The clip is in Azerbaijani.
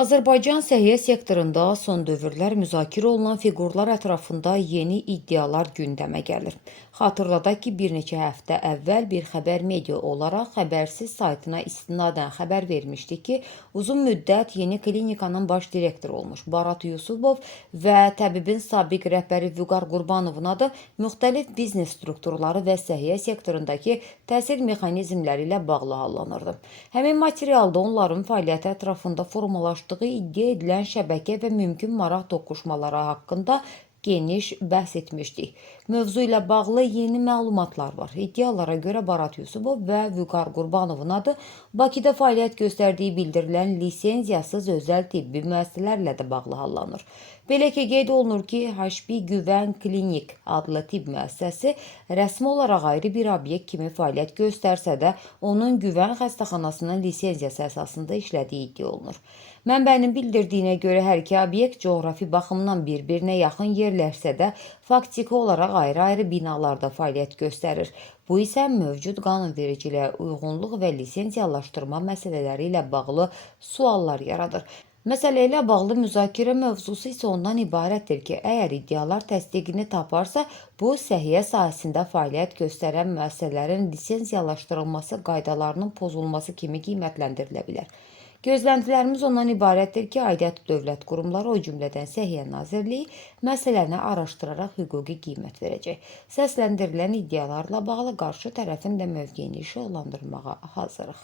Azərbaycan səhiyyə sektorunda son dövrlər müzakirə olunan fiqurlar ətrafında yeni iddialar gündəmə gəlir. Xatırladaq ki, bir neçə həftə əvvəl bir xəbər media olaraq Xəbərsiz saytına istinadən xəbər vermişdi ki, uzun müddət yeni klinikanın baş direktoru olmuş Barat Yusubov və təbibin sabiq rəhbəri Vüqar Qurbanovun adı müxtəlif biznes strukturları və səhiyyə sektorundakı təsir mexanizmləri ilə bağlı hallanırdı. Həmin materialda onların fəaliyyəti ətrafında formalaşdığı iddia edilən şəbəkə və mümkün maraq toqquşmaları haqqında geniş bəhs etmişdik. Mövzu ilə bağlı yeni məlumatlar var. İddialara görə Barat Yusubov və Vüqar Qurbanovun adı Bakıda fəaliyyət göstərdiyi bildirilən lisenziyasız özəl tibbi müəssisələrlə də bağlı hallanır. Belə ki, qeyd olunur ki, HP Güvən Klinik adlı tibb müəssisəsi rəsmi olaraq ayrı bir obyekt kimi fəaliyyət göstərsə də, onun Güvən xəstəxanasının lisenziyası əsasında işlədiyi iddia olunur. Mənbənin bildirdiyinə görə hər iki obyekt coğrafi baxımdan bir-birinə yaxın yerlərsə də, faktiki olaraq ayrı-ayrı binalarda fəaliyyət göstərir. Bu isə mövcud qanunvericiliyə uyğunluq və lisenziyalaşdırma məsələləri ilə bağlı suallar yaradır. Məsələ ilə bağlı müzakirə mövzusu isə ondan ibarətdir ki, əgər iddialar təsdiqini taparsa, bu səhiyyə sahəsində fəaliyyət göstərən müəssisələrin lisenziyalaşdırılması qaydalarının pozulması kimi qiymətləndirilə bilər. Gözləntilərimiz ondan ibarətdir ki, aidiyyatı dövlət qurumları, o cümlədən Səhiyyə Nazirliyi məsələni araşdıraraq hüquqi qiymət verəcək. Səsləndirilən iddialarla bağlı qarşı tərəfin də mövqeyini işıqlandırmağa hazırıq.